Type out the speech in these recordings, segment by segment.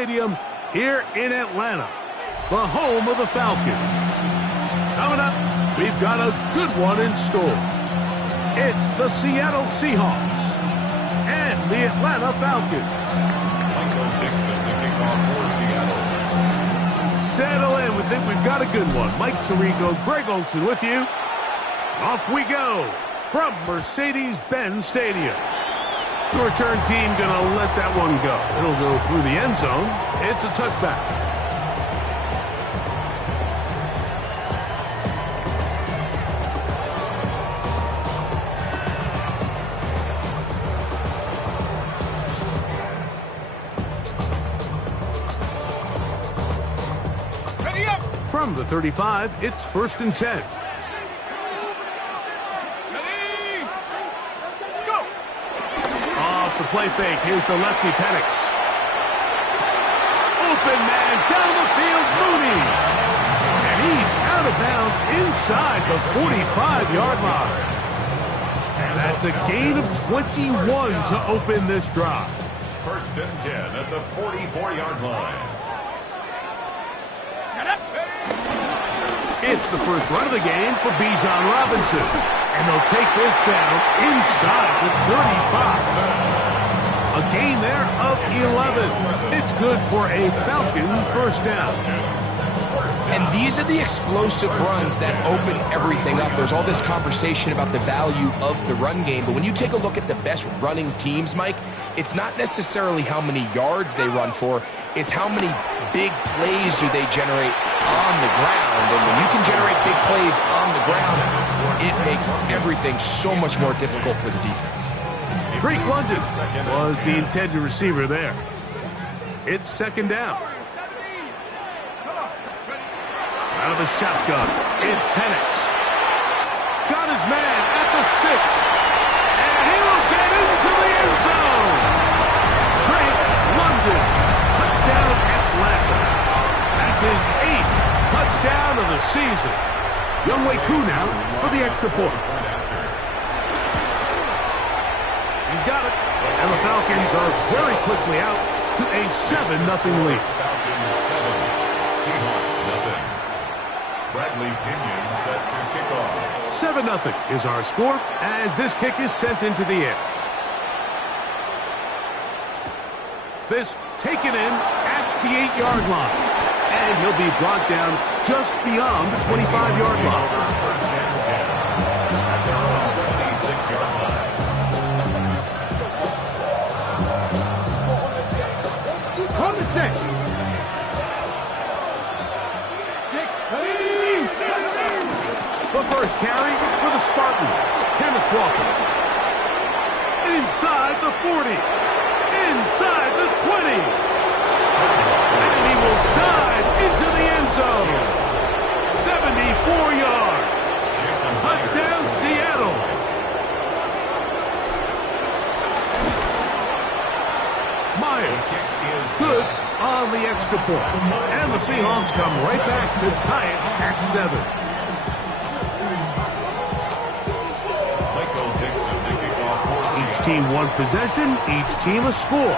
Stadium here in Atlanta, the home of the Falcons. Coming up, we've got a good one in store. It's the Seattle Seahawks and the Atlanta Falcons. Michael Dixon, the kickoff for Seattle. Settle in. We think we've got a good one. Mike Tirico, Greg Olsen with you. Off we go from Mercedes-Benz Stadium. The return team going to let that one go. It'll go through the end zone. It's a touchback. From the 35, it's 1st and 10. Ready? Let's go. Off the play fake. Here's the lefty Penix. Open man down the field, Mooney. And he's out of bounds inside the 45-yard line. And that's a gain of 21 to open this drive. 1st and 10 at the 44-yard line. It's the first run of the game for Bijan Robinson. And they'll take this down inside the 35. A gain there of 11. It's good for a Falcon first down. And these are the explosive runs that open everything up. There's all this conversation about the value of the run game, but when you take a look at the best running teams, Mike, it's not necessarily how many yards they run for, it's how many big plays do they generate on the ground. And when you can generate big plays on the ground, it makes everything so much more difficult for the defense. Drake London was the intended receiver there. It's 2nd down. Out of the shotgun, it's Penix. Got his man at the 6. And he will get into the end zone. Drake London, touchdown Atlanta. That's his 8th touchdown of the season. Younghoe Koo now for the extra point. He's got it. And the Falcons are very quickly out to a 7-0 lead. Falcons 7, Seahawks nothing. Bradley Pinion set to kick off. 7-0 is our score as this kick is sent into the air. This taken in at the 8-yard line. And he'll be brought down just beyond the 25-yard line. 1st and 10 at their own 26-yard line. On the check. The first carry for the Spartans, Kenneth Walker. Inside the 40. Inside the 20. And he will dive into the end zone. 74 yards. Touchdown, Seattle. Myers, good on the extra point. And the Seahawks come right back to tie it at 7. Each team one possession, each team a score.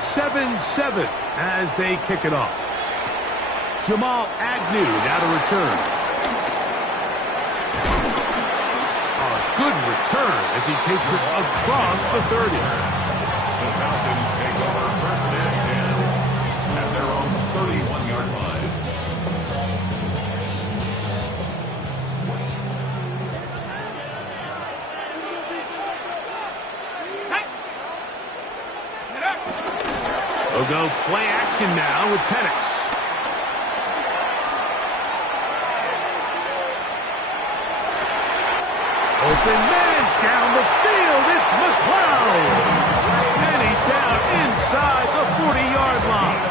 7-7 as they kick it off. Jamal Agnew now to return. A good return as he takes it across the 30. The Falcons take over 1st and 10 at their own 31-yard line. They'll go play action now with Penix. Open man down the field. It's McLeod. And he's down inside the 40-yard line.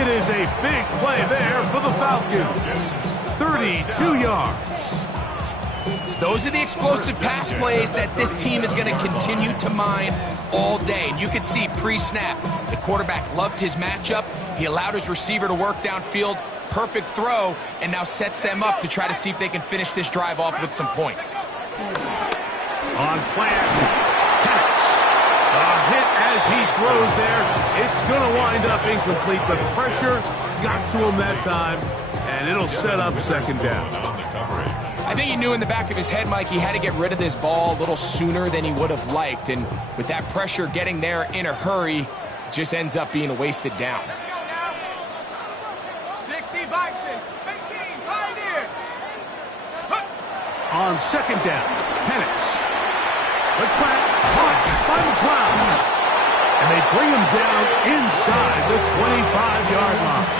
It is a big play there for the Falcons. 32 yards. Those are the explosive pass plays that this team is going to continue to mine all day. And you can see pre-snap, the quarterback loved his matchup. He allowed his receiver to work downfield. Perfect throw, and now sets them up to try to see if they can finish this drive off with some points. On play action, Penix. A hit As he throws there, it's going to wind up incomplete. The pressure got to him that time, and it'll set up second down. I think he knew in the back of his head, Mike, he had to get rid of this ball a little sooner than he would have liked. And with that pressure getting there in a hurry, it just ends up being a wasted down. Let's go now. 60 Bisons, 15 Pioneer. On second down, Penix. The trap caught by McLeod. And they bring him down inside the 25-yard line.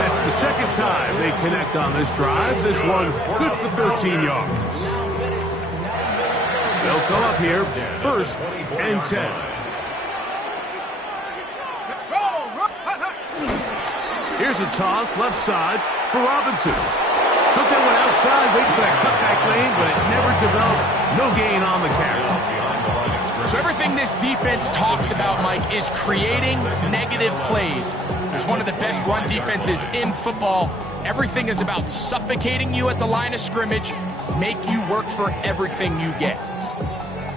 That's the second time they connect on this drive. This one good for 13 yards. They'll go up here, first and 10. Here's a toss left side for Robinson. Took that one outside, waiting for that cutback lane, but it never developed. No gain on the carry. So everything this defense talks about, Mike, is creating negative plays. It's one of the best run defenses in football. Everything is about suffocating you at the line of scrimmage, make you work for everything you get.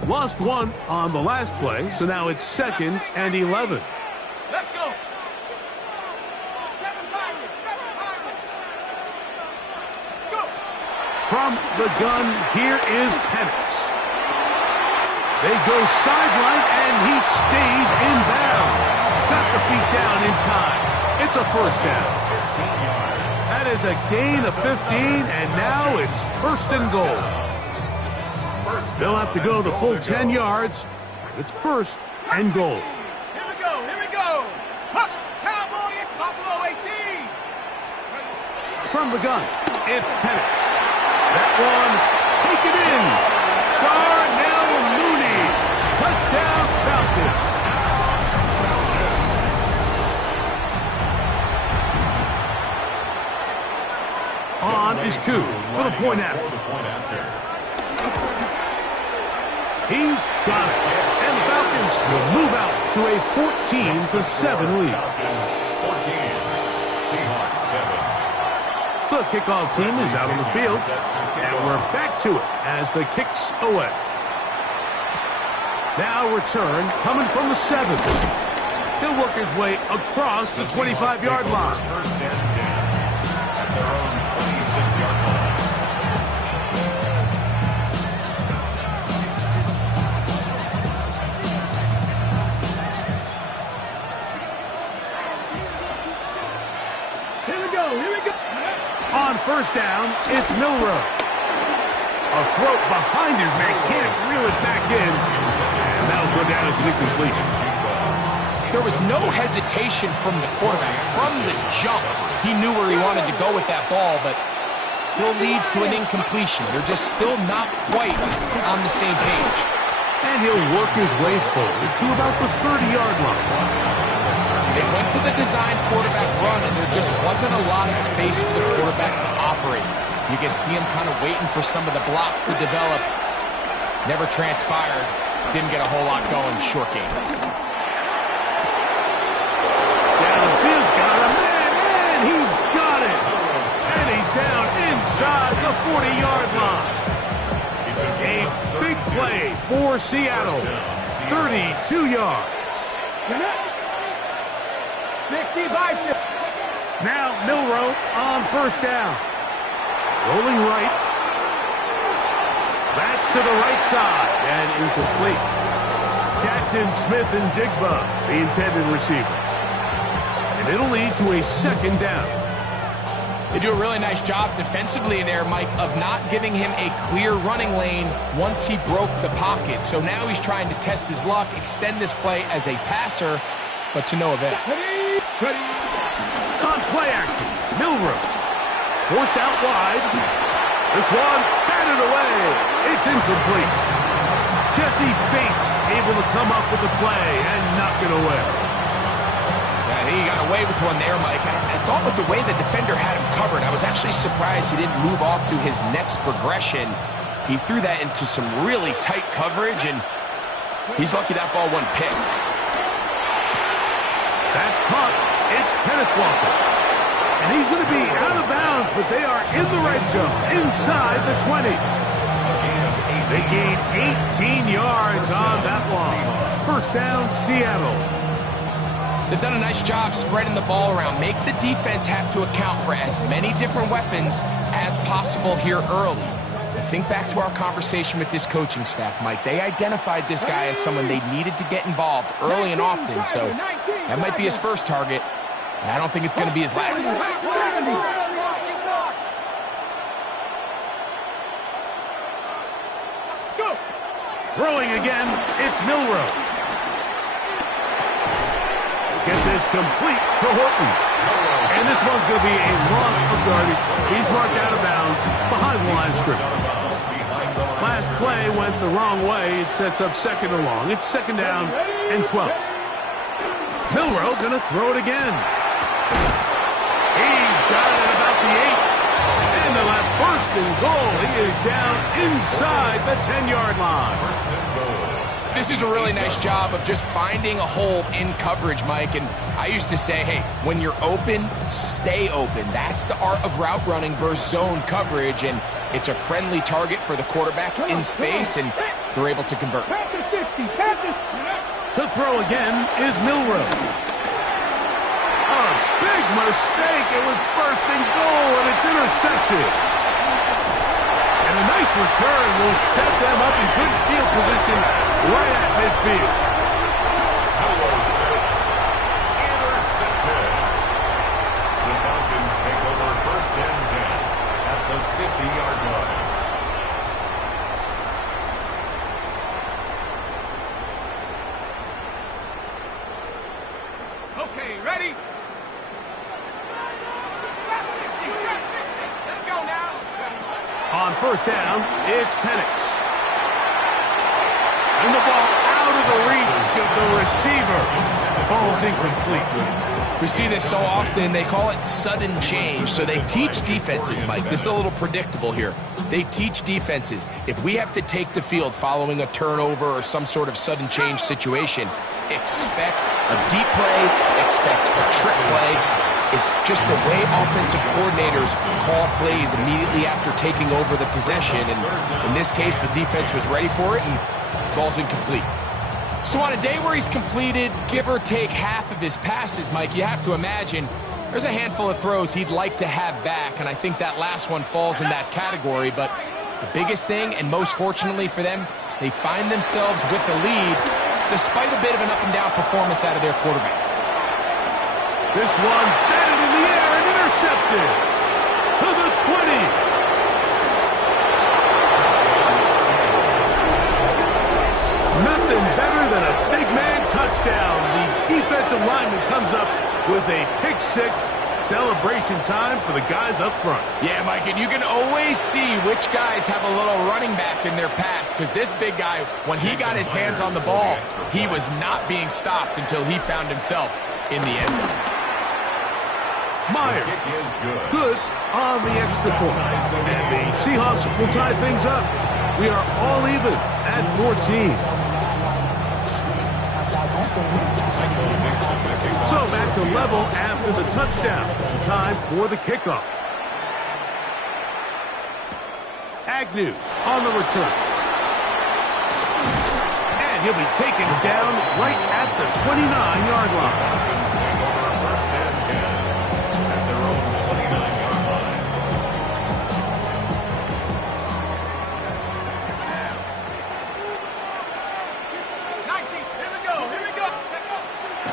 Lost one on the last play, so now it's second and 11. Let's go. From the gun, here is Penix. They go sideline, and he stays in bounds. Got the feet down in time. It's a first down. That is a gain of 15, and now it's first and goal. They'll have to go the full 10 yards. It's first and goal. Here we go, here we go. Hup, Cowboys, Buffalo 18. From the gun, it's Penix. That one, take it in. Darnell Mooney. Touchdown, Falcons. On is Koo for the point after. He's got it. And the Falcons will move out to a 14-7 lead. 14, Seahawks 7. The kickoff team is out on the field. And we're back to it as the kick's away. Now return coming from the 7. He'll work his way across the 25-yard line. First and 10 at their own 26-yard line. Here we go, here we go. On first down, it's Milroe. A throw behind his man, can't reel it back in. And that'll go down as an incompletion. There was no hesitation from the quarterback. From the jump, he knew where he wanted to go with that ball, but still leads to an incompletion. They're just still not quite on the same page. And he'll work his way forward to about the 30-yard line. They went to the design quarterback run, and there just wasn't a lot of space for the quarterback to operate. You can see him kind of waiting for some of the blocks to develop. Never transpired. Didn't get a whole lot going. Short game. Down the field, got a man, and he's got it. And he's down inside the 40-yard line. A big play for Seattle. 32 yards. 60 Bisons. Now Milroe on first down. Rolling right. That's to the right side and incomplete. Jackson, Smith, and Jigba, the intended receivers. And it'll lead to a second down. They do a really nice job defensively in there, Mike, of not giving him a clear running lane once he broke the pocket. So now he's trying to test his luck, extend this play as a passer, but to no avail. Ready. On play action, Milroe. Forced out wide. This one batted away. It's incomplete. Jesse Bates able to come up with the play and knock it away. Yeah, he got away with one there, Mike. I thought with the way the defender had him covered, I was actually surprised he didn't move off to his next progression. He threw that into some really tight coverage, and he's lucky that ball wasn't picked. That's caught. It's Kenneth Walker. And he's going to be out of bounds, but they are in the red zone, inside the 20. They gained 18 yards on that one. First down, Seattle. They've done a nice job spreading the ball around. Make the defense have to account for as many different weapons as possible here early. Think back to our conversation with this coaching staff, Mike. They identified this guy as someone they needed to get involved early and often, so that might be his first target. I don't think it's going to be his last. Throwing again, it's Milroe. Get this complete to Horton. And this one's going to be a loss of yardage. He's marked out of bounds behind the line of scrimmage. Last play went the wrong way. It sets up second and long. It's second down and 12. Milroe going to throw it again. He's got it at about the 8. And they'll have first and goal. He is down inside the 10-yard line. This is a really nice job of just finding a hole in coverage, Mike. And I used to say, hey, when you're open, stay open. That's the art of route running versus zone coverage. And it's a friendly target for the quarterback in space, and they're able to convert. To throw again is Milroe. A big mistake. It was first and goal, and it's intercepted. And a nice return will set them up in good field position right at midfield. Intercepted. The Falcons take over first and 10 at the 50-yard line. Okay, ready? Trap 60, trap 60. Let's go now. On first down, it's Penix. And the ball out of the reach of the receiver. Falls incomplete. We see this so often. They call it sudden change. So they teach defenses, Mike. This is a little predictable here. They teach defenses. If we have to take the field following a turnover or some sort of sudden change situation, expect a deep play, expect a trick play. It's just the way offensive coordinators call plays immediately after taking over the possession. And in this case, the defense was ready for it and falls incomplete. So on a day where he's completed, give or take half of his passes, Mike, you have to imagine there's a handful of throws he'd like to have back, and I think that last one falls in that category. But the biggest thing, and most fortunately for them, they find themselves with the lead despite a bit of an up-and-down performance out of their quarterback. This one batted in the air and intercepted to the 20. Nothing better than a big man touchdown. The defensive lineman comes up with a pick six. Celebration time for the guys up front. Yeah, Mike, and you can always see which guys have a little running back in their pass, because this big guy, when he got his hands on the ball, he was not being stopped until he found himself in the end zone. Myers, good on the extra point. And the Seahawks will tie things up. We are all even at 14. So back to level after the touchdown. Time for the kickoff. Agnew on the return. And he'll be taken down right at the 29-yard line. First and 10 at their own 29-yard line.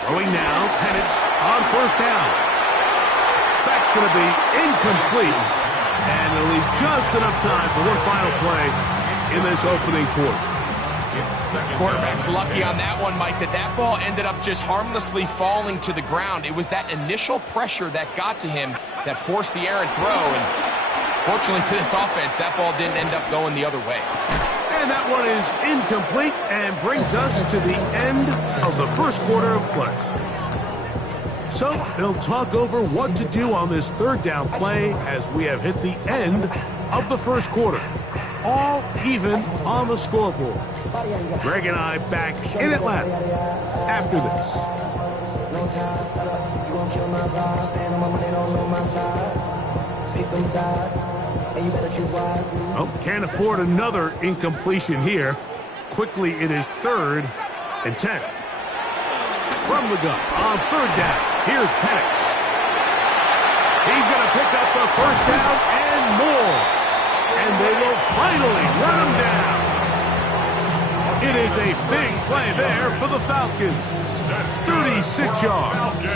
Throwing now, Penix on first down. That's going to be incomplete. And it'll leave just enough time for one final play in this opening quarter. Quarterback's lucky on that one, Mike, that ball ended up just harmlessly falling to the ground. It was that initial pressure that got to him that forced the errant throw. And fortunately for this offense, that ball didn't end up going the other way. And that one is incomplete and brings us to the end of the first quarter of play. So they'll talk over what to do on this third down play as we have hit the end of the first quarter. All even on the scoreboard. Greg and I back in Atlanta after this. Oh, can't afford another incompletion here. Quickly, it is 3rd and 10. From the gun on 3rd down. Here's Penix. He's going to pick up the 1st down and more. And they will finally run him down. It is a big play there for the Falcons. 36 yards.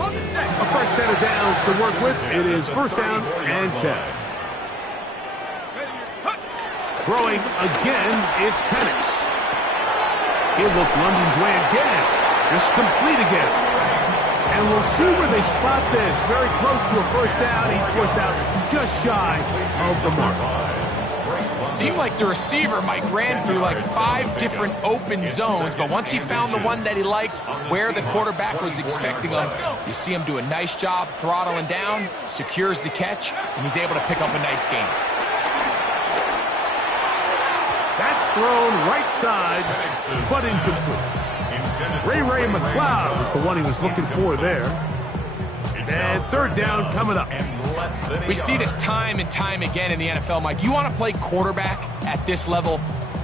A fresh set of downs to work with. It is 1st down and 10. Throwing again, it's Penix. He'll look London's way again. Just complete again. And we'll see where they spot this. Very close to a 1st down. He's forced out just shy of the mark. It seemed like the receiver, Mike, ran through like 5 different open zones, but once he found the one that he liked, where the quarterback was expecting him, you see him do a nice job throttling down, secures the catch, and he's able to pick up a nice gain. That's thrown right side, but incomplete. Ray McLeod was the one he was looking for there. And 3rd down coming up. We see this time and time again in the NFL, Mike. You want to play quarterback at this level,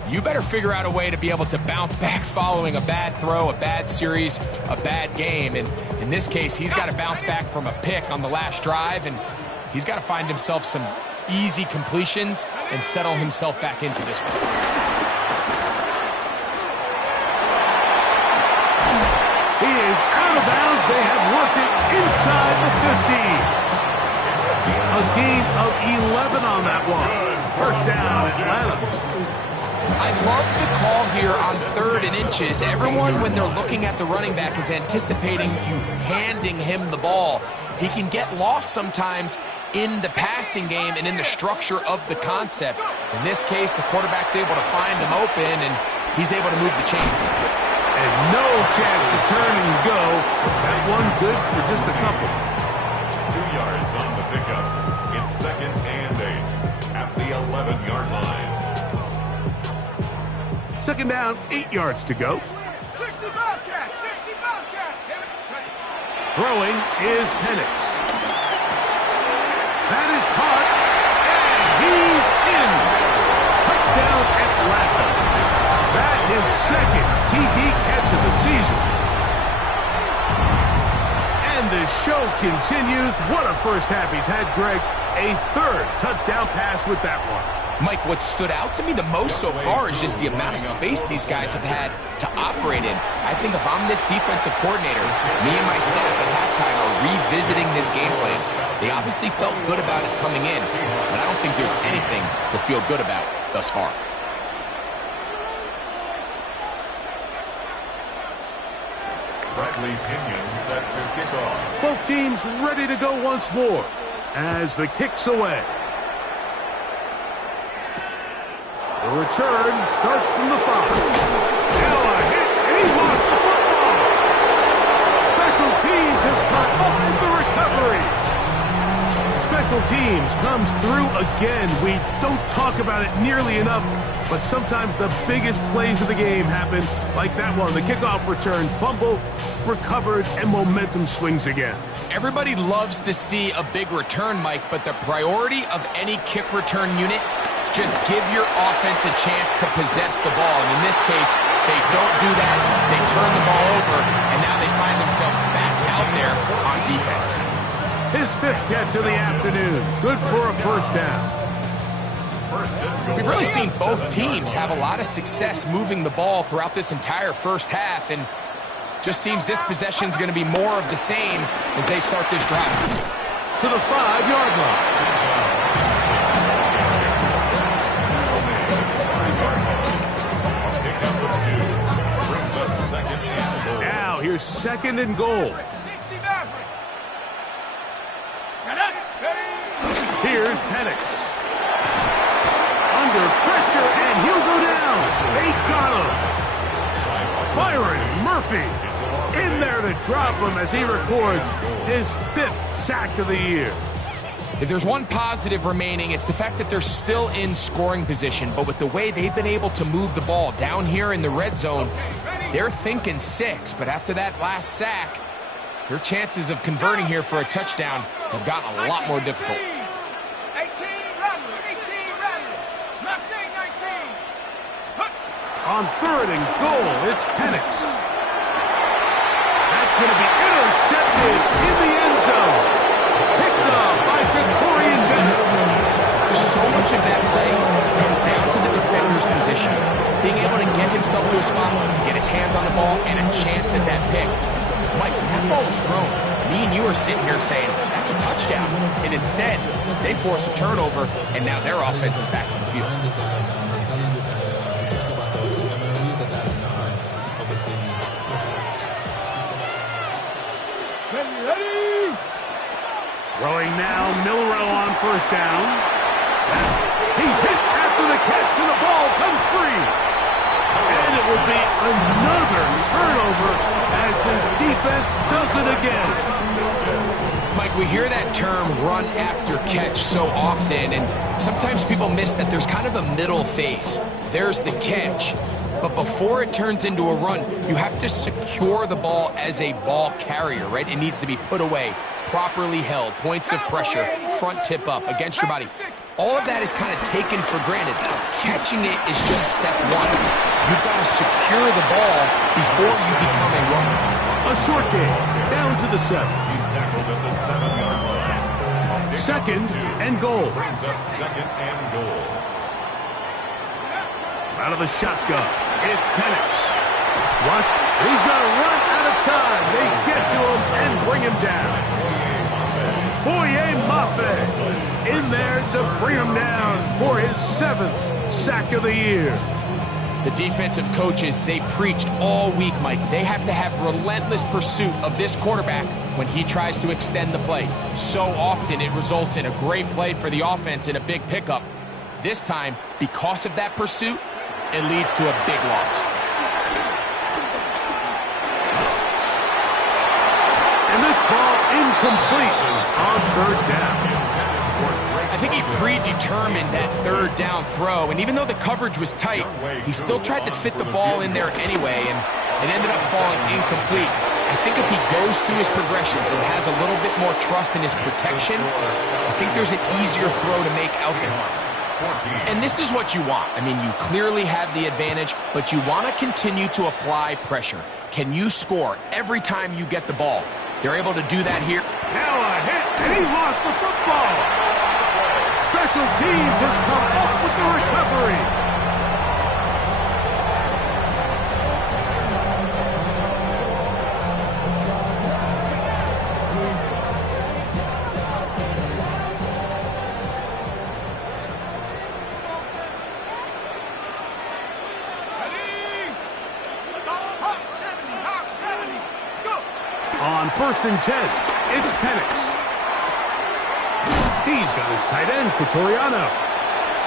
you better figure out a way to be able to bounce back following a bad throw, a bad series, a bad game. And in this case, he's got to bounce back from a pick on the last drive, and he's got to find himself some easy completions and settle himself back into this one. He is out of bounds. They have worked it inside the 50. A gain of 11 on that one. 1st down, Atlanta. I love the call here on 3rd and inches. Everyone, when they're looking at the running back, is anticipating you handing him the ball. He can get lost sometimes in the passing game and in the structure of the concept. In this case, the quarterback's able to find him open, and he's able to move the chains. And no chance to turn and go. That one good for just a couple. 2 yards on the pickup. It's 2nd and 8 at the 11-yard line. 2nd down, 8 yards to go. 60 Bobcat, 60 Bobcat. Throwing is Penix. That is caught, and he's in. Touchdown Atlanta. That is 2nd TD catch of the season. And the show continues. What a 1st half he's had, Greg. A 3rd touchdown pass with that one. Mike, what stood out to me the most so far is just the amount of space these guys have had to operate in. I think if I'm this defensive coordinator, me and my staff at halftime are revisiting this game plan. They obviously felt good about it coming in, but I don't think there's anything to feel good about thus far. Bradley Pinion set to kick off. Both teams ready to go once more as the kick's away. The return starts from the 5. Now a hit, and he lost the football. Special teams has caught up with the recovery. Special teams comes through again. We don't talk about it nearly enough, but sometimes the biggest plays of the game happen like that one. The kickoff return, fumble, recovered, and momentum swings again. Everybody loves to see a big return, Mike, but the priority of any kick return unit, just give your offense a chance to possess the ball. And in this case, they don't do that. They turn the ball over, and now they find themselves back out there on defense. His 5th catch of the afternoon. Good for a 1st down. We've really seen both teams have a lot of success moving the ball throughout this entire 1st half, and just seems this possession is going to be more of the same as they start this drive. To the 5-yard line. Now here's 2nd and goal. 60 Maverick. Set up. Here's Penix. Under pressure, and he'll go down. They got him. Byron Murphy in there to drop him as he records his 5th sack of the year. If there's one positive remaining, it's the fact that they're still in scoring position. But with the way they've been able to move the ball down here in the red zone, they're thinking 6. But after that last sack, their chances of converting here for a touchdown have gotten a lot more difficult. 18. On 3rd and goal, it's Penix. That's going to be intercepted in the end zone. Picked up by Jacorian Bennett. So much of that play comes down to the defender's position. Being able to get himself to a spot, to get his hands on the ball, and a chance at that pick. Mike, when that ball was thrown, me and you are sitting here saying, that's a touchdown. And instead, they force a turnover, and now their offense is back on the field. Throwing now, Milrow on 1st down. He's hit after the catch, and the ball comes free. And it will be another turnover as this defense does it again. Mike, we hear that term run after catch so often, and sometimes people miss that there's kind of a middle phase. There's the catch, but before it turns into a run, you have to secure the ball as a ball carrier, right? It needs to be put away, properly held, points of pressure, front tip up against your body. All of that is kind of taken for granted. Catching it is just step one. You've got to secure the ball before you become a runner. A short game, down to the 7. He's tackled at the 7-yard line. 2nd and goal. Brings up 2nd and goal. Out of the shotgun, it's Penix. Flush, he's going to run out of time. They get to him and bring him down. Boye Mafe in there to bring him down for his 7th sack of the year. The defensive coaches, they preached all week, Mike. They have to have relentless pursuit of this quarterback when he tries to extend the play. So often it results in a great play for the offense and a big pickup. This time, because of that pursuit, it leads to a big loss. And this ball incomplete on 3rd down. I think he predetermined that 3rd down throw, and even though the coverage was tight, he still tried to fit the ball in there anyway, and it ended up falling incomplete. I think if he goes through his progressions and has a little bit more trust in his protection, I think there's an easier throw to make out there. And this is what you want. I mean, you clearly have the advantage, but you want to continue to apply pressure. Can you score every time you get the ball? They're able to do that here. Now a hit, and he lost the football. Special teams has come up with the recovery. On 1st and 10, it's Penix. He's got his tight end, Cotoriano.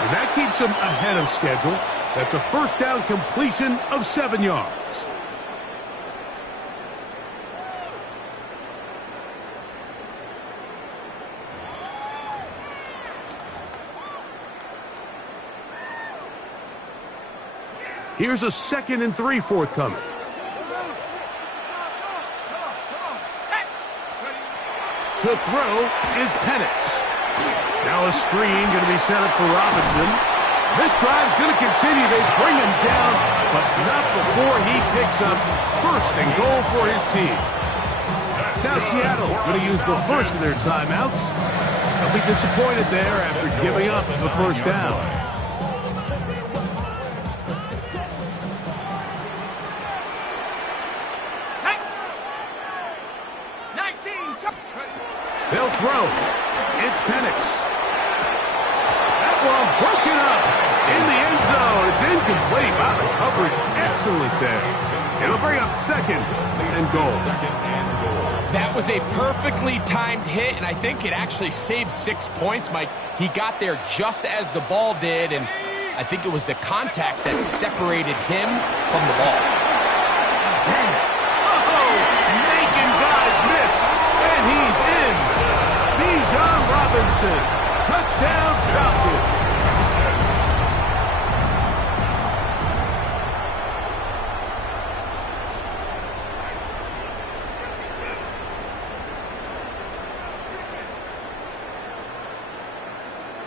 And that keeps him ahead of schedule. That's a 1st down completion of 7 yards. Here's a 2nd and 3 forthcoming. To throw is Penix. Now a screen going to be set up for Robinson. This drive's going to continue. They bring him down, but not before he picks up 1st and goal for his team. Now Seattle going to use the first of their timeouts. They'll be disappointed there after giving up the 1st down. They'll throw. It's Penix. That one broken up in the end zone. It's incomplete. Wow, the coverage excellent there. It'll bring up 2nd and goal. That was a perfectly timed hit, and I think it actually saved 6 points, Mike. He got there just as the ball did, and I think it was the contact that separated him from the ball. Oh, making guys miss, and he's in. Bijan Robinson, touchdown Falcons.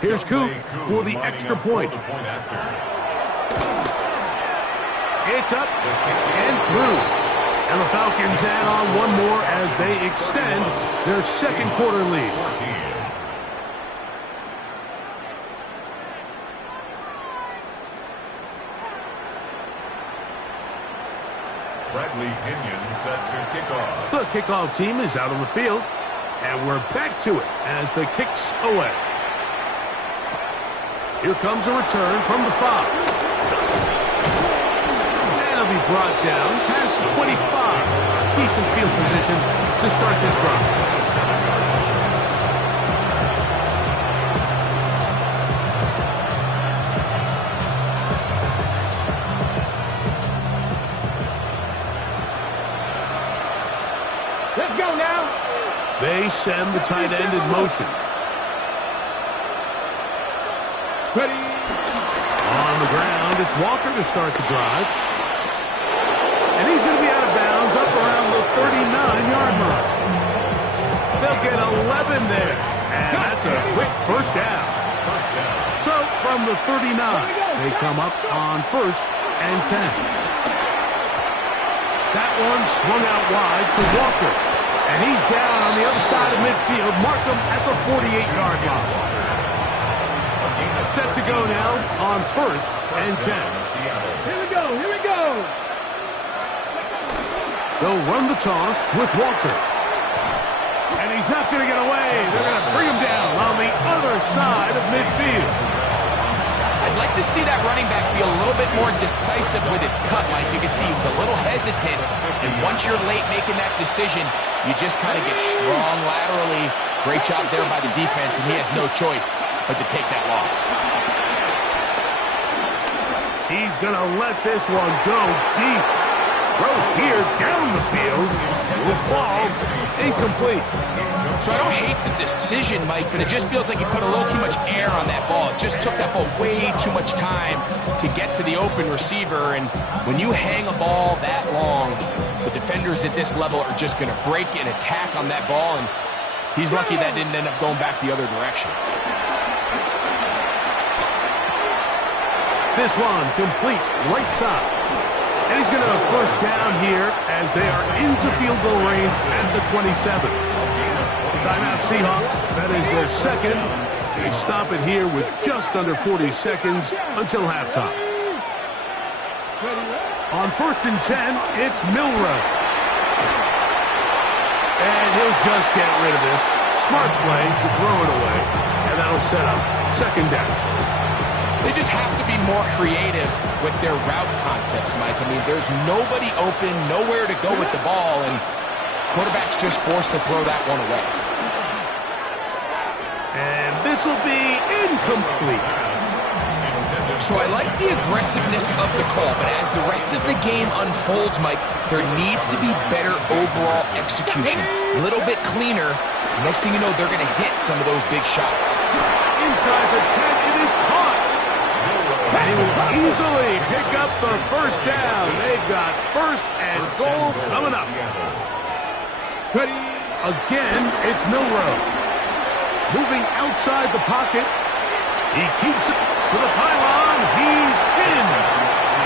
Here's Coop for the extra point. It's up and through. And the Falcons add on one more as they extend their second quarter lead. Bradley Pinion set to kick off. The kickoff team is out on the field. And we're back to it as the kick's away. Here comes a return from the 5. And it'll be brought down past the 25. Decent field position to start this drive. Let's go now. They send the tight end in motion. Ready. On the ground, it's Walker to start the drive. And he's going to be out of bounds up around the 39-yard line. They'll get 11 there. And that's a quick first down. So from the 39, they come up on 1st and 10. That one swung out wide to Walker. And he's down on the other side of midfield. Mark him at the 48-yard line. Set to go now on 1st and 10. Here we go. Here we go. They'll run the toss with Walker. And he's not going to get away. They're going to bring him down on the other side of midfield. I'd like to see that running back be a little bit more decisive with his cut, Mike. You can see he was a little hesitant. And once you're late making that decision, you just kind of get strong laterally. Great job there by the defense, and he has no choice but to take that loss. He's going to let this one go deep. Throw here down the field. Will fall incomplete. So I don't hate the decision, Mike, but it just feels like he put a little too much air on that ball. It just took that ball way too much time to get to the open receiver. And when you hang a ball that long, the defenders at this level are just going to break and attack on that ball. And he's lucky that didn't end up going back the other direction. This one complete right side. And he's going to first down here as they are into field goal range at the 27. Timeout Seahawks. That is their second. They stop it here with just under 40 seconds until halftime. On 1st and 10, it's Milroe. And he'll just get rid of this. Smart play to throw it away. And that'll set up 2nd down. They just have to be more creative with their route concepts, Mike. I mean, there's nobody open, nowhere to go with the ball, and quarterback's just forced to throw that one away. And this will be incomplete. So I like the aggressiveness of the call, but as the rest of the game unfolds, Mike, there needs to be better overall execution. A little bit cleaner. Next thing you know, they're going to hit some of those big shots. Inside the 10, it is caught. And he will easily pick up the first down. They've got 1st and goal coming up. Ready. Again, it's Milroe. Moving outside the pocket. He keeps it to the pylon. He's in.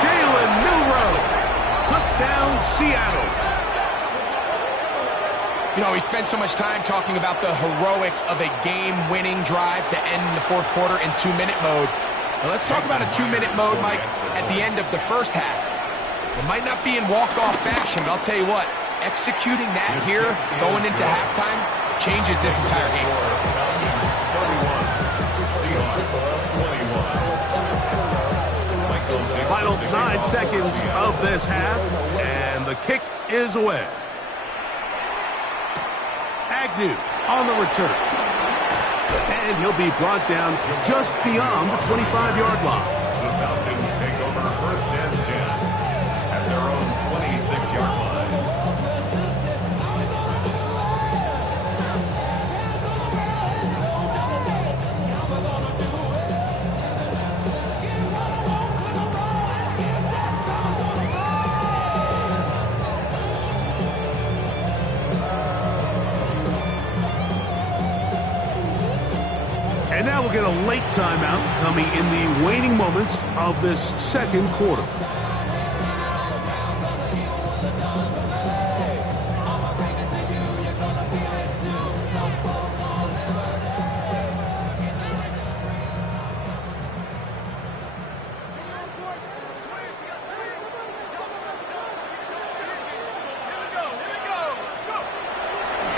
Jalen Milroe. Touchdown, Seattle. You know, we spent so much time talking about the heroics of a game-winning drive to end the 4th quarter in 2-minute mode. Now let's talk about a 2-minute mode, Mike, at the end of the first half. It might not be in walk-off fashion, but I'll tell you what, executing that here, going into halftime, changes this entire game. Final 9 seconds of this half, and the kick is away. Agnew on the return. And he'll be brought down just beyond the 25-yard line. The Falcons take over 1st and 10 at their own 26-yard line. And now we'll get a late timeout coming in the waning moments of this second quarter.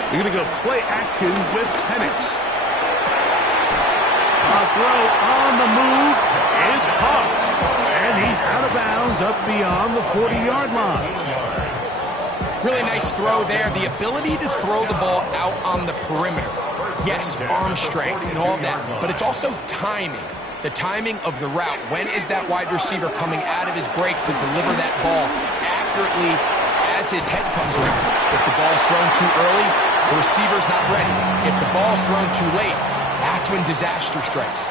You're going to go play action with Penix. A throw on the move is caught. And he's out of bounds up beyond the 40-yard line. Really nice throw there. The ability to throw the ball out on the perimeter. Yes, arm strength and all that, but it's also timing. The timing of the route. When is that wide receiver coming out of his break to deliver that ball accurately as his head comes around? If the ball's thrown too early, the receiver's not ready. If the ball's thrown too late, that's when disaster strikes.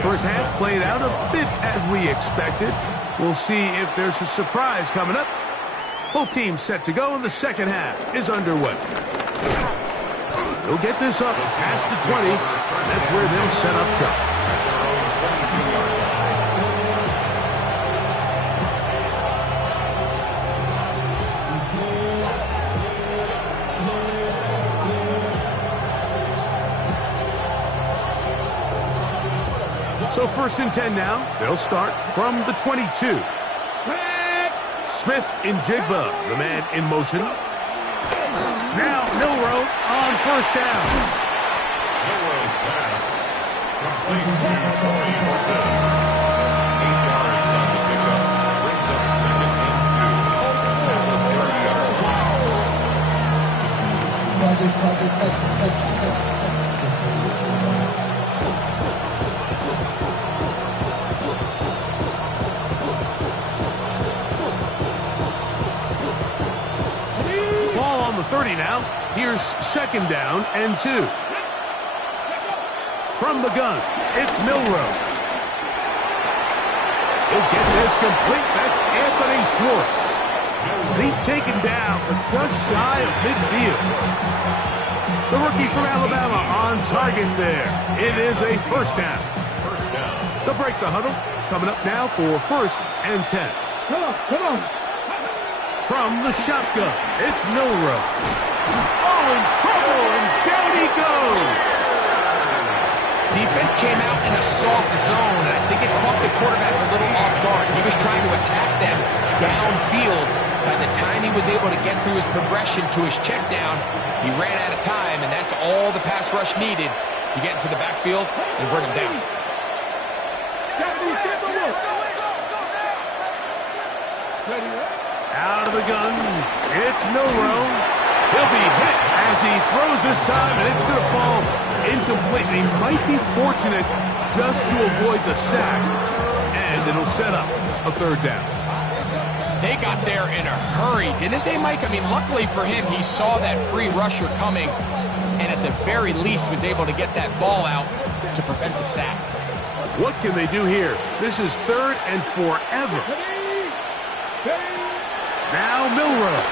First half played out a bit as we expected. We'll see if there's a surprise coming up. Both teams set to go, and the second half is underway. They'll get this up past the 20. That's where they'll set up shop. So 1st and 10 now. They'll start from the 22. Smith in Jigba, the man in motion. Now Milroe on 1st down. Milroe's pass. Complete to Corey Horton. 8 yards on the pickup. Brings up 2nd and 2. At the 30-yard line. On the 30 now. Here's 2nd down and 2. From the gun, it's Milroe. He'll get this complete. That's Anthony Schwartz. He's taken down, but just shy of midfield. The rookie from Alabama on target there. It is a 1st down. They'll break the huddle. Coming up now for 1st and 10. Come on. From the shotgun, it's Milroe. Oh, in trouble, and down he goes. Defense came out in a soft zone, and I think it caught the quarterback a little off guard. He was trying to attack them downfield. By the time he was able to get through his progression to his check down, he ran out of time, and that's all the pass rush needed to get into the backfield and bring him down. Out of the gun, it's Milroe. He'll be hit as he throws this time, and it's going to fall incomplete. He might be fortunate just to avoid the sack, and it'll set up a 3rd down. They got there in a hurry, didn't they, Mike? I mean, luckily for him, he saw that free rusher coming, and at the very least was able to get that ball out to prevent the sack. What can they do here? This is 3rd and forever. Now Milroe.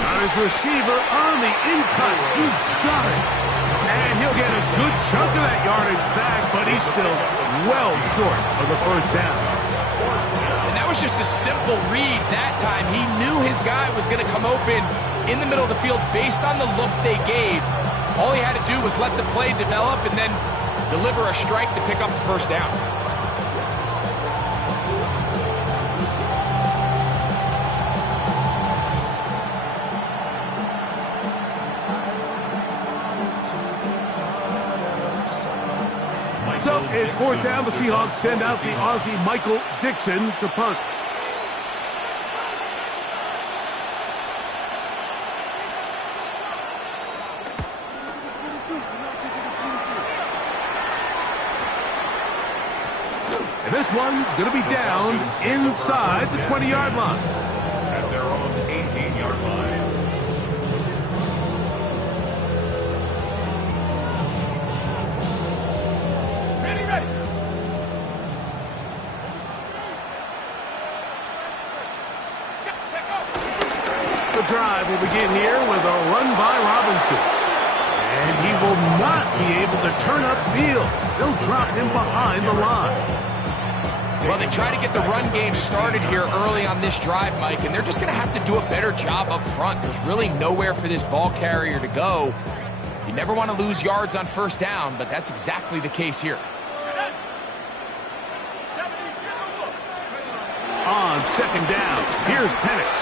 Got his receiver on the in-cut. He's got it. And he'll get a good chunk of that yardage back, but he's still well short of the 1st down. And that was just a simple read that time. He knew his guy was going to come open in the middle of the field based on the look they gave. All he had to do was let the play develop and then deliver a strike to pick up the 1st down. So it's 4th down. The Seahawks send out the Aussie Michael Dixon to punt. And this one's going to be down inside the 20-yard line. At their own 18-yard line. The drive will begin here with a run by Robinson. And he will not be able to turn upfield. They'll drop him behind the line. Well, they try to get the run game started here early on this drive, Mike, and they're just going to have to do a better job up front. There's really nowhere for this ball carrier to go. You never want to lose yards on first down, but that's exactly the case here. On second down, here's Penix.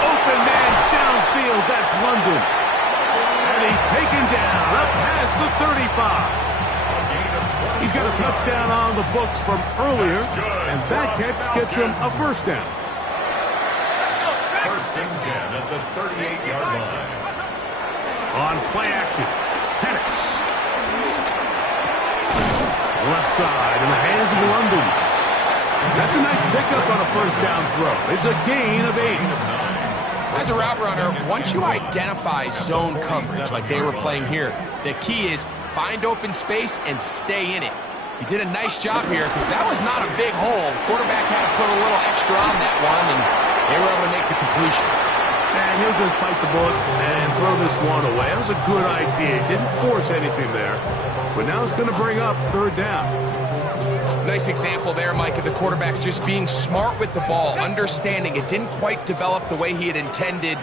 Open man downfield, that's London. And he's taken down up past the 35. He's got a touchdown on the books from earlier, and that catch gets him a first down. First and 10 at the 38-yard line. On play action, Penix. Left side in the hands of London. That's a nice pickup on a first down throw. It's a gain of 8. As a route runner, once you identify zone coverage like they were playing here, the key is find open space and stay in it. He did a nice job here because that was not a big hole. The quarterback had to put a little extra on that one, and they were able to make the completion. And he'll just bite the bullet and throw this one away. That was a good idea. Didn't force anything there. But now it's going to bring up third down. Nice example there, Mike, of the quarterback just being smart with the ball, understanding it didn't quite develop the way he had intended.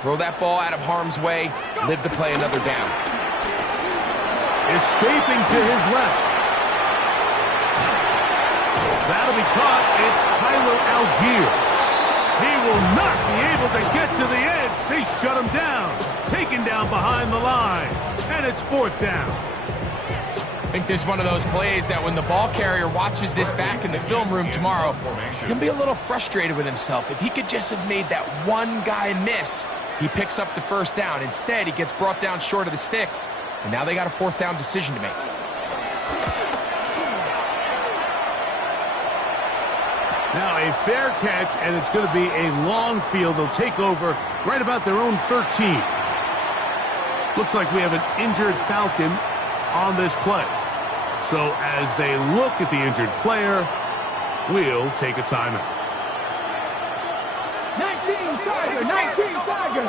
Throw that ball out of harm's way, live to play another down. Escaping to his left. That'll be caught. It's Tyler Algier. He will not be able to get to the edge. They shut him down. Taken down behind the line. And it's fourth down. I think this is one of those plays that when the ball carrier watches this back in the film room tomorrow, he's going to be a little frustrated with himself. If he could just have made that one guy miss, he picks up the first down. Instead, he gets brought down short of the sticks. And now they got a fourth down decision to make. Now a fair catch, and it's going to be a long field. They'll take over right about their own 13. Looks like we have an injured Falcon on this play. So as they look at the injured player, we'll take a timeout. 19 Tiger, 19 Tiger.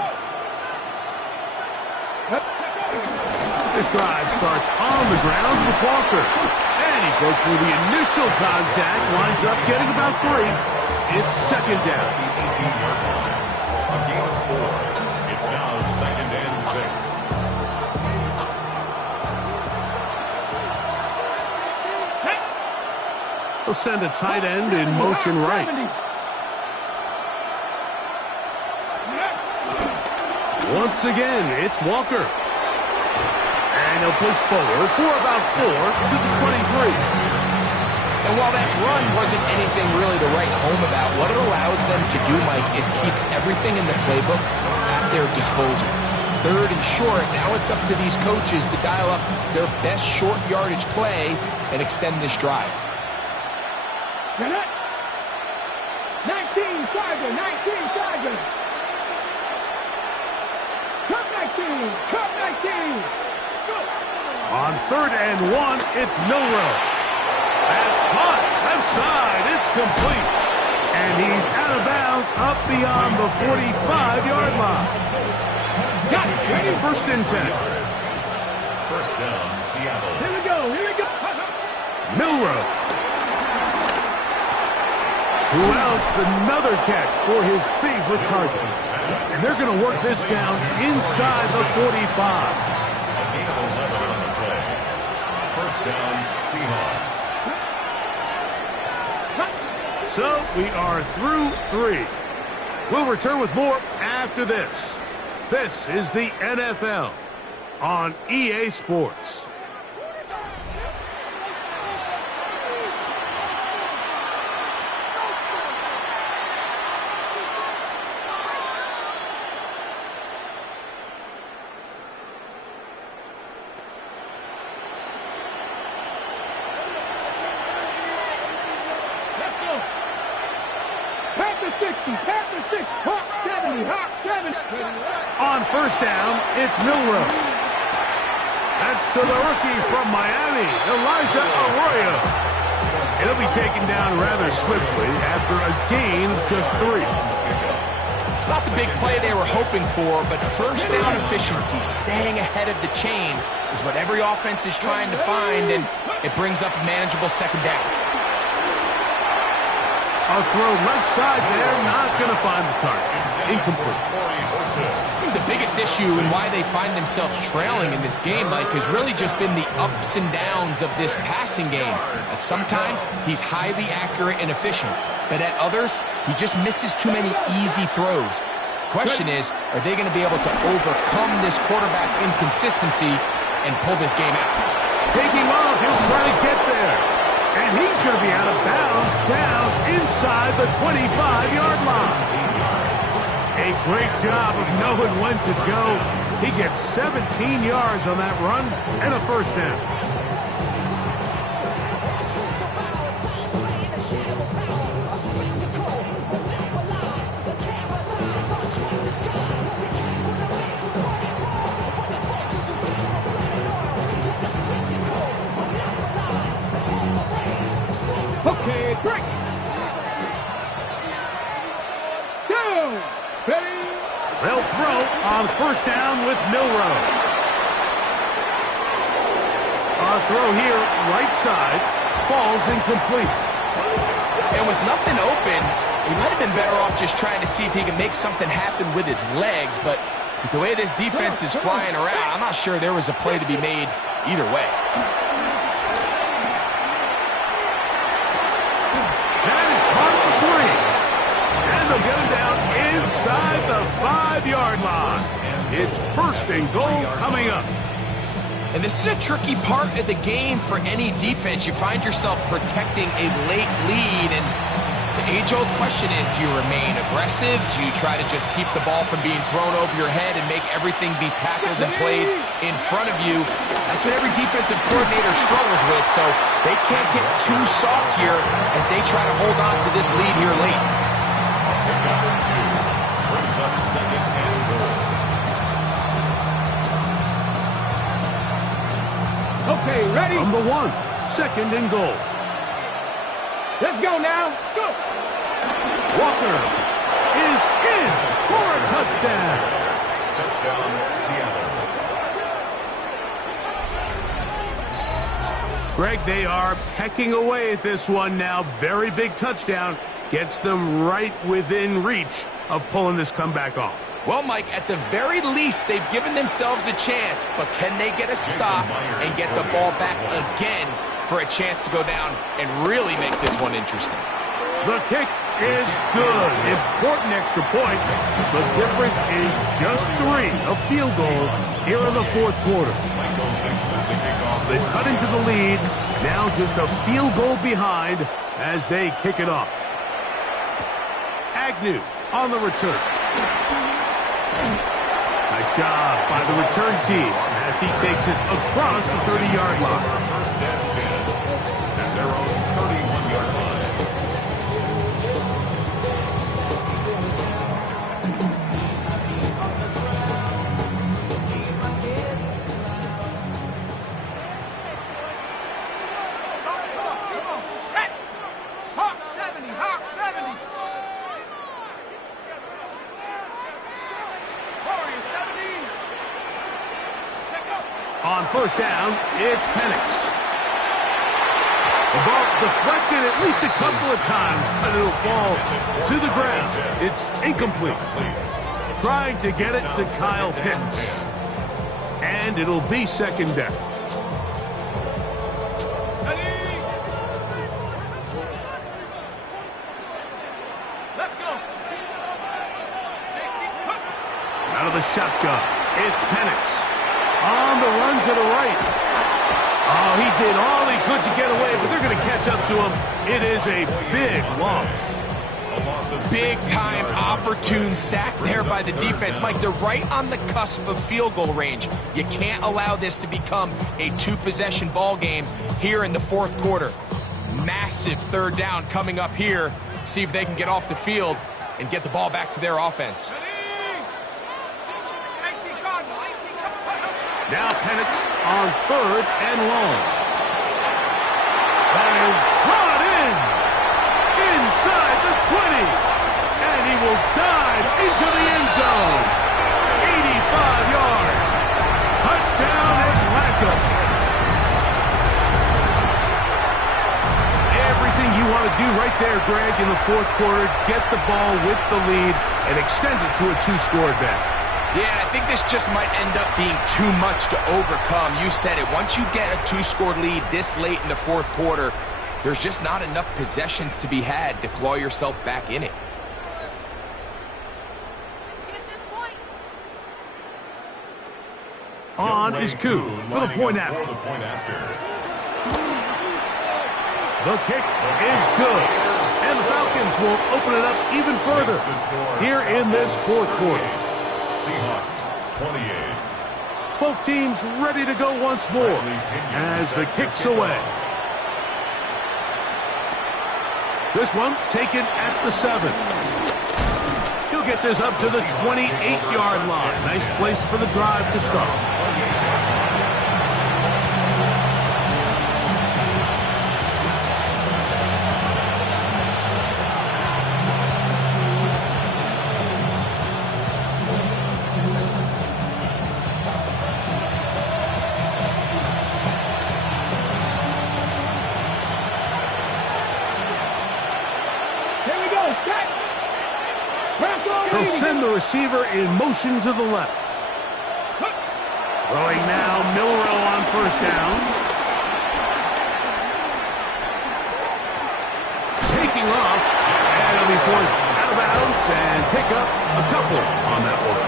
This drive starts on the ground with Walker. And he broke through the initial contact, winds up getting about 3. It's second down. The 18-yard line. A gain of 4. It's now second and 6. They'll send a tight end in motion right. Once again, it's Walker. And he'll push forward for about 4 to the 23. And while that run wasn't anything really to write home about, what it allows them to do, Mike, is keep everything in the playbook at their disposal. Third and short, now it's up to these coaches to dial up their best short yardage play and extend this drive. 19 Tiger, 19 Tiger. Cut 19, cut 19. Go. On third and 1, it's Milrow. That's caught. Left side. It's complete. And he's out of bounds up beyond the 45-yard line. Got it. Ready? First and 10. First down, Seattle. Here we go, here we go. Milrow. Who else? Another catch for his favorite target. And they're going to work this down inside the 45. A gain of 11 on the play. First down, Seahawks. So we are through 3. We'll return with more after this. This is the NFL on EA Sports. On first down, it's Milrow. That's to the rookie from Miami, Elijah Arroyo. And he'll be taken down rather swiftly after a gain of just 3. It's not the big play they were hoping for, but first down efficiency, staying ahead of the chains, is what every offense is trying to find, and it brings up a manageable second down. A throw left side there, not going to find the target. Incomplete. think the biggest issue and why they find themselves trailing in this game, Mike, has really just been the ups and downs of this passing game. At sometimes, he's highly accurate and efficient, but at others, he just misses too many easy throws. Question is, are they going to be able to overcome this quarterback inconsistency and pull this game out? Taking off, he'll try to get there. And he's going to be out of bounds down inside the 25-yard line. A great job of knowing when to go. He gets 17 yards on that run and a first down. Okay, break. Down. Ready. They'll throw on first down with Milroe. Our throw here, right side, falls incomplete. And with nothing open, he might have been better off just trying to see if he can make something happen with his legs, but with the way this defense is flying around, I'm not sure there was a play to be made either way. That is caught for 3. And they'll get him down inside the 5-yard line. It's first and goal coming up. And this is a tricky part of the game for any defense. You find yourself protecting a late lead, and the age-old question is, do you remain aggressive? Do you try to just keep the ball from being thrown over your head and make everything be tackled and played in front of you? That's what every defensive coordinator struggles with, so they can't get too soft here as they try to hold on to this lead here late. Number 2 brings up second and goal. Okay, ready? From the 1, second and goal. Let's go now. Go. Walker is in for a touchdown. Touchdown, Seattle. Greg, they are pecking away at this one now. Very big touchdown. Gets them right within reach of pulling this comeback off. Well, Mike, at the very least, they've given themselves a chance, but can they get a stop and get the ball back again for a chance to go down and really make this one interesting? The kick is good. Important extra point. The difference is just 3, a field goal here in the fourth quarter. So they've cut into the lead. Now just a field goal behind as they kick it off. Agnew on the return. Nice job by the return team as he takes it across the 30-yard line. First and 10 at their own 31-yard line. Set. Hawk 70. Hawk 70. Warrior 70. Check up. On first down, it's Penix. The ball deflected at least a couple of times, but it'll fall to the ground. It's incomplete. Trying to get it to Kyle Pitts. And it'll be second down. Ready. Let's go. 60. Out of the shotgun, it's Penix. On the run to the right. Oh, he did all he could to get away, but they're going to catch up to him. It is a big loss. Big-time opportune sack there by the defense. Mike, they're right on the cusp of field goal range. You can't allow this to become a 2-possession ball game here in the fourth quarter. Massive third down coming up here. See if they can get off the field and get the ball back to their offense. Now Penix on third and long. That is brought in inside the 20. And he will dive into the end zone. 85 yards. Touchdown Atlanta. Everything you want to do right there, Greg, in the fourth quarter. Get the ball with the lead and extend it to a 2-score advantage. Yeah, I think this just might end up being too much to overcome. You said it. Once you get a 2-score lead this late in the fourth quarter, there's just not enough possessions to be had to claw yourself back in it. On is Koo for the point after. The kick is good. And the Falcons will open it up even further here in this fourth quarter. Seahawks 28. Both teams ready to go once more as the kick's away. This one taken at the 7. He'll get this up to the 28-yard line. Nice place for the drive to start. He'll send the receiver in motion to the left. Throwing now, Milroe on first down. Taking off, and he'll be forced out of bounds and pick up a couple on that one.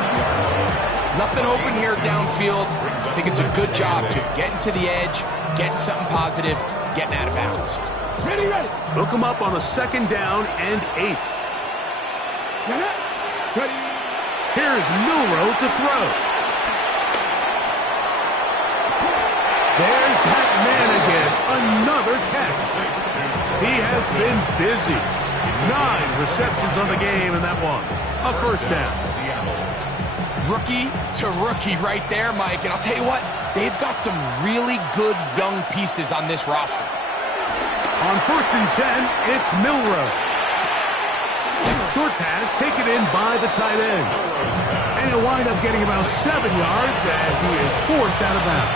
Nothing open here downfield. I think it's a good job just getting to the edge, getting something positive, getting out of bounds. Ready. They'll come up on a 2nd down and 8. Ready. Here's Milroe to throw. There's Pat Mannigan, another catch. He has been busy. 9 receptions on the game in that one. A first down. Rookie to rookie right there, Mike. And I'll tell you what, they've got some really good young pieces on this roster. On 1st and 10, it's Milroe. Short pass taken in by the tight end. And he'll wind up getting about 7 yards as he is forced out of bounds.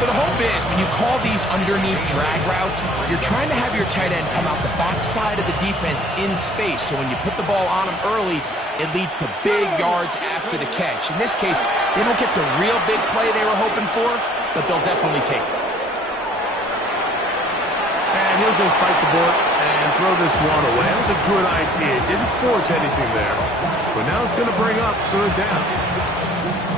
So the hope is when you call these underneath drag routes, you're trying to have your tight end come out the backside of the defense in space. So when you put the ball on him early, it leads to big yards after the catch. In this case, they don't get the real big play they were hoping for, but they'll definitely take it. And he'll just bite the bullet and throw this one away. That's a good idea. Didn't force anything there. But now it's going to bring up 3rd down.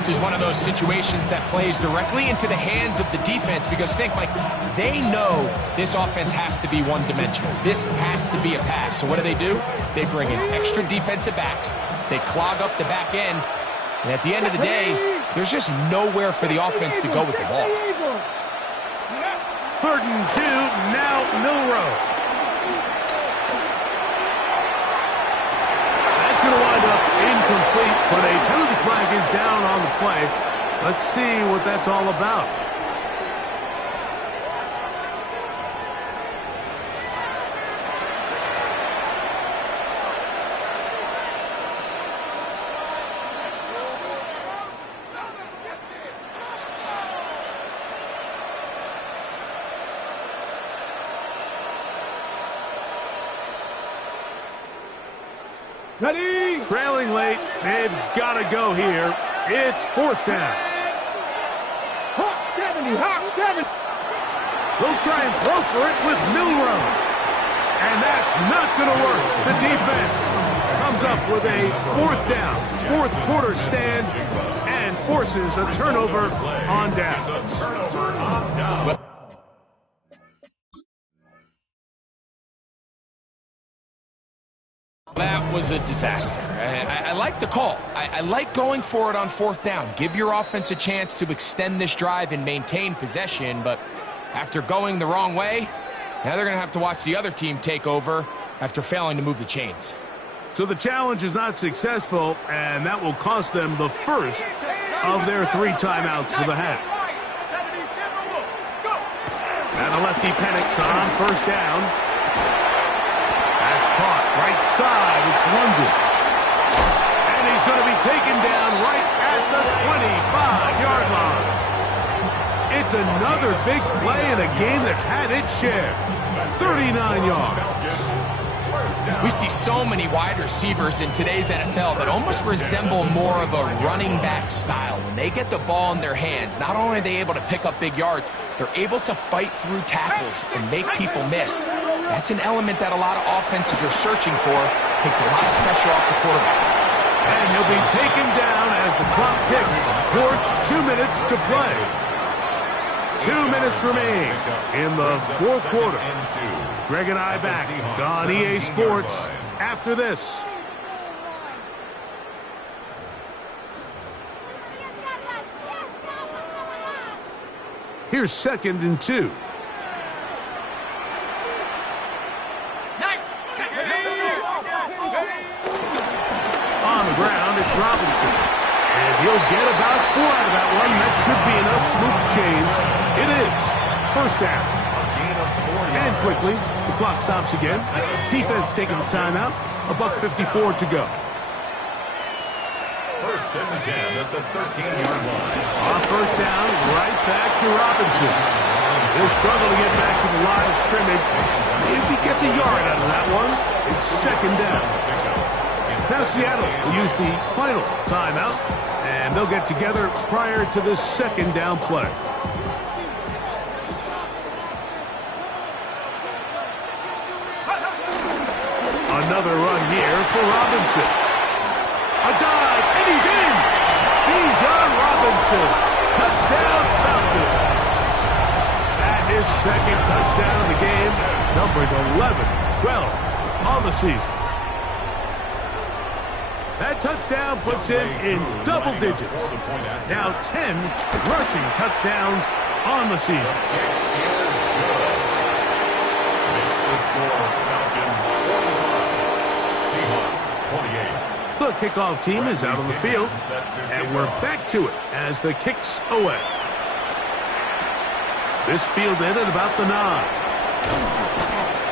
This is one of those situations that plays directly into the hands of the defense because think, Mike, they know this offense has to be one-dimensional. This has to be a pass. So what do? They bring in extra defensive backs. They clog up the back end. And at the end of the day, there's just nowhere for the offense to go with the ball. 3rd and 2, now Milroe. That's going to wind up incomplete, but a penalty flag is down on the play. Let's see what that's all about. Ready. Trailing late, they've got to go here. It's 4th down. Hawk 70. They'll try and throw for it with Milroe. And that's not going to work. The defense comes up with a 4th down, 4th quarter stand, and forces a turnover on down. That was a disaster. I like the call. I like going for it on 4th down. Give your offense a chance to extend this drive and maintain possession, but after going the wrong way, now they're going to have to watch the other team take over after failing to move the chains. So the challenge is not successful, and that will cost them the first of their 3 timeouts for the half. And the lefty Penix on 1st down. That's caught right side. It's London. And he's going to be taken down right at the 25-yard line. It's another big play in a game that's had its share. 39 yards. We see so many wide receivers in today's NFL that almost resemble more of a running back style. When they get the ball in their hands, not only are they able to pick up big yards, they're able to fight through tackles and make people miss. That's an element that a lot of offenses are searching for. Takes a lot of pressure off the quarterback. And he'll be taken down as the clock ticks towards 2 minutes to play. 2 minutes remain in the fourth quarter. Greg and I back on EA Sports after this. Here's 2nd and 2. On the ground, it's Robinson. And he'll get about 4 out of that one. That should be enough to move the chains. It is. First down. And quickly, the clock stops again. Defense taking the timeout. $1:54 to go. 1st and 10 at the 13-yard line. On first down, right back to Robinson. He'll struggle to get back to the line of scrimmage. If he gets a yard out of that one, it's 2nd down. Now Seattle will use the final timeout, and they'll get together prior to this 2nd down play. Another run here for Robinson. A dive, and he's in! Bijan Robinson. Touchdown, Falcons. That is 2nd touchdown of the game. Numbers 11, 12 on the season. That touchdown puts him in double digits. Now 10 rushing touchdowns on the season. Makes the score Falcons 41, Seahawks 28. The kickoff team is out on the field, and we're back to it as the kick's away. This fielded at about the 9.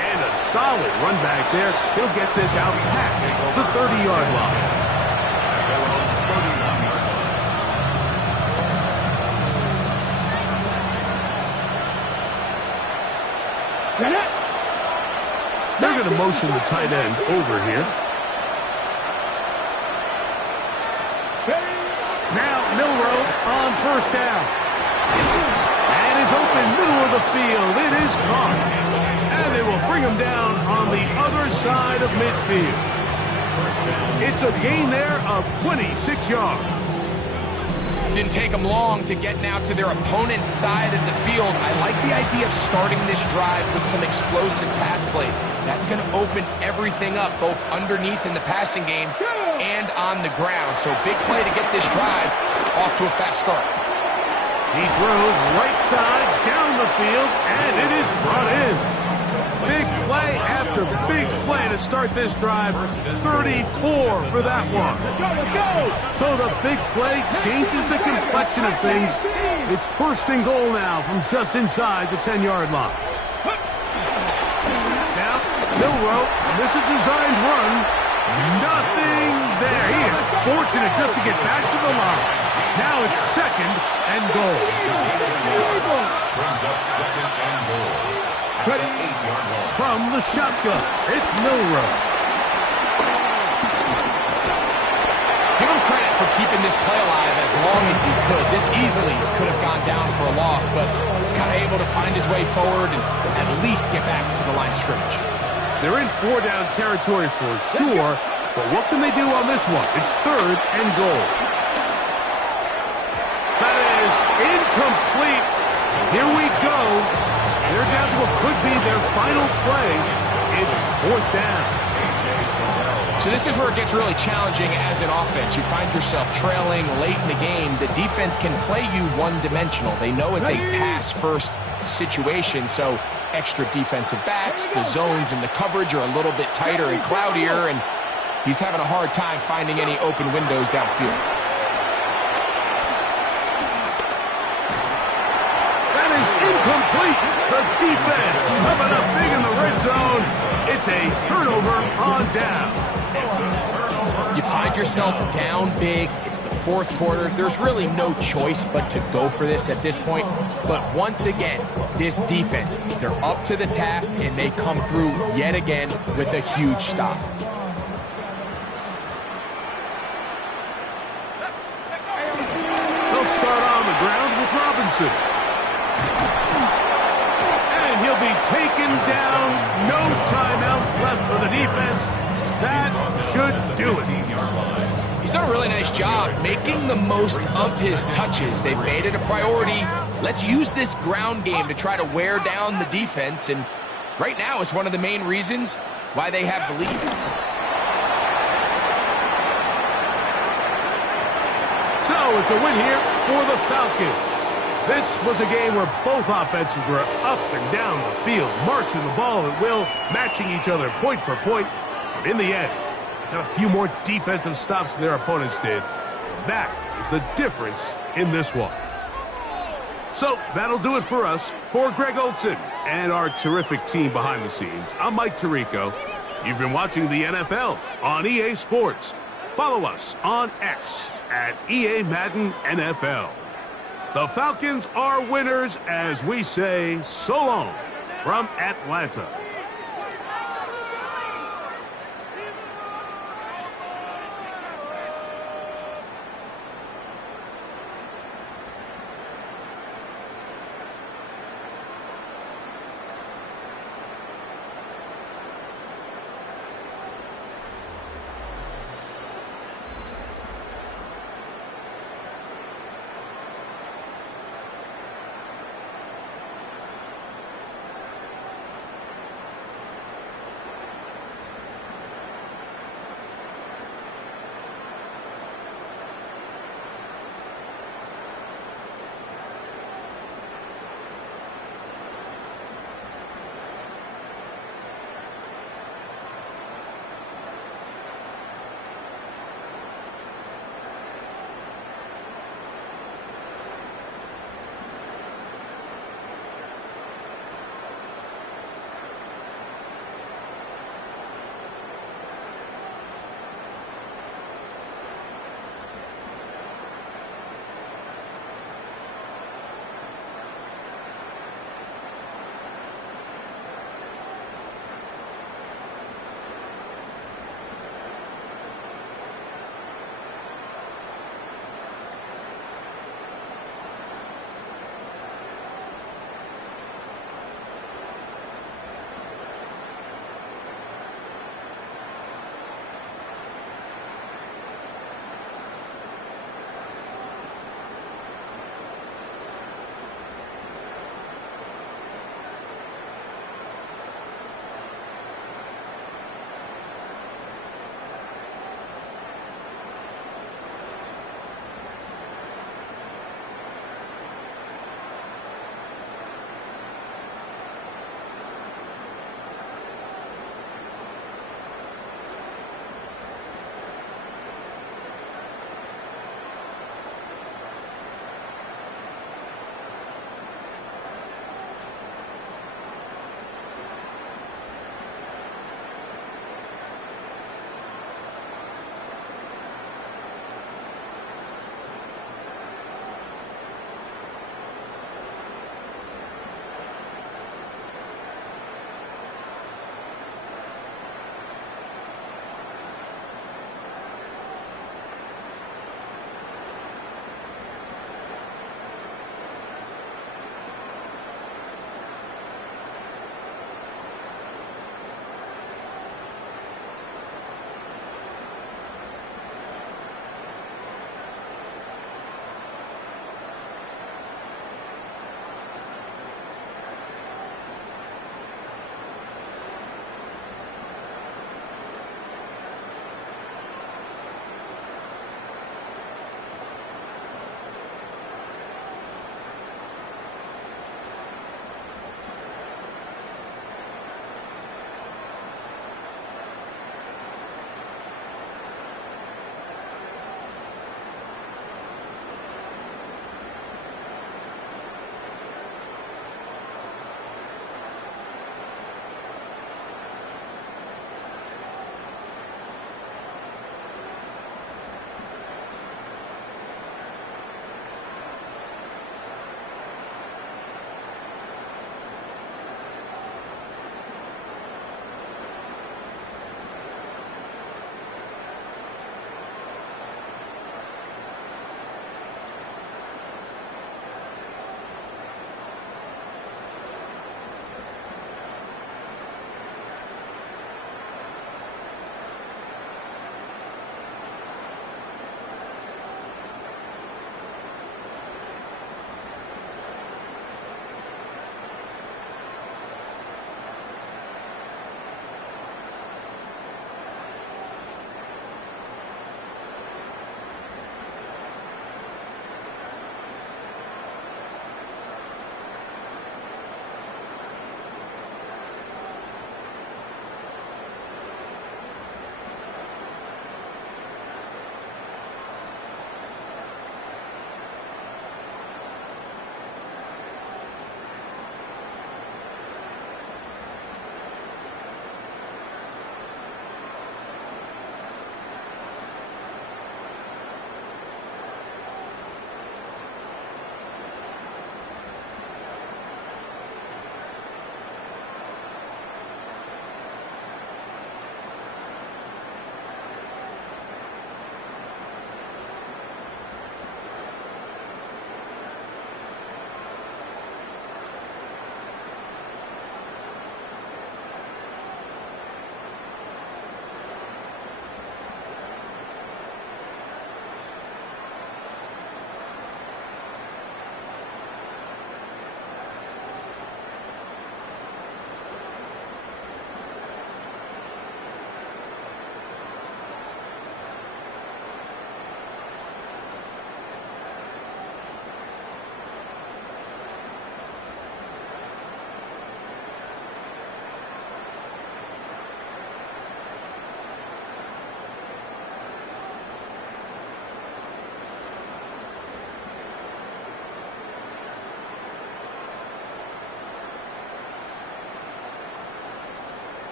And a solid run back there. He'll get this out past the 30-yard line. They're going to motion the tight end over here. Now Milroe on first down. And is open middle of the field. It is caught. And they will bring him down on the other side of midfield. It's a gain there of 26 yards. Didn't take them long to get now to their opponent's side of the field. I like the idea of starting this drive with some explosive pass plays. That's going to open everything up, both underneath in the passing game and on the ground. So big play to get this drive off to a fast start. He throws right side down the field, and it is brought in. Big play after big play to start this drive. 34 for that one. So the big play changes the complexion of things. It's 1st and goal now from just inside the 10-yard line. Now, Milroe, this is designed run. Nothing there. He is fortunate just to get back to the line. Now it's 2nd and goal. Brings up 2nd and goal. From the shotgun, it's Milroe. Give him credit for keeping this play alive as long as he could. This easily could have gone down for a loss, but he's kind of able to find his way forward and at least get back to the line of scrimmage. They're in 4-down territory for sure, but what can they do on this one? It's 3rd and goal. That is incomplete. Here we go. They're down to what could be their final play. It's 4th down. So this is where it gets really challenging as an offense. You find yourself trailing late in the game. The defense can play you one-dimensional. They know it's a pass-first situation, so extra defensive backs, the zones and the coverage are a little bit tighter and cloudier, and he's having a hard time finding any open windows downfield. That is incomplete. The defense coming up big in the red zone. It's a turnover on down. You find yourself down big. It's the fourth quarter. There's really no choice but to go for this at this point. But once again, this defense, they're up to the task, and they come through yet again with a huge stop. They'll start on the ground with Robinson. And he'll be taken down. No timeouts left for the defense. That should do it. He's done a really nice job making the most of his touches. They've made it a priority. Let's use this ground game to try to wear down the defense. And right now, it's one of the main reasons why they have the lead. So it's a win here for the Falcons. This was a game where both offenses were up and down the field, marching the ball at will, matching each other point for point. But in the end, got a few more defensive stops than their opponents did. That is the difference in this one. So that'll do it for us. For Greg Olson and our terrific team behind the scenes, I'm Mike Tirico. You've been watching the NFL on EA Sports. Follow us on X at EA Madden NFL. The Falcons are winners as we say so long from Atlanta.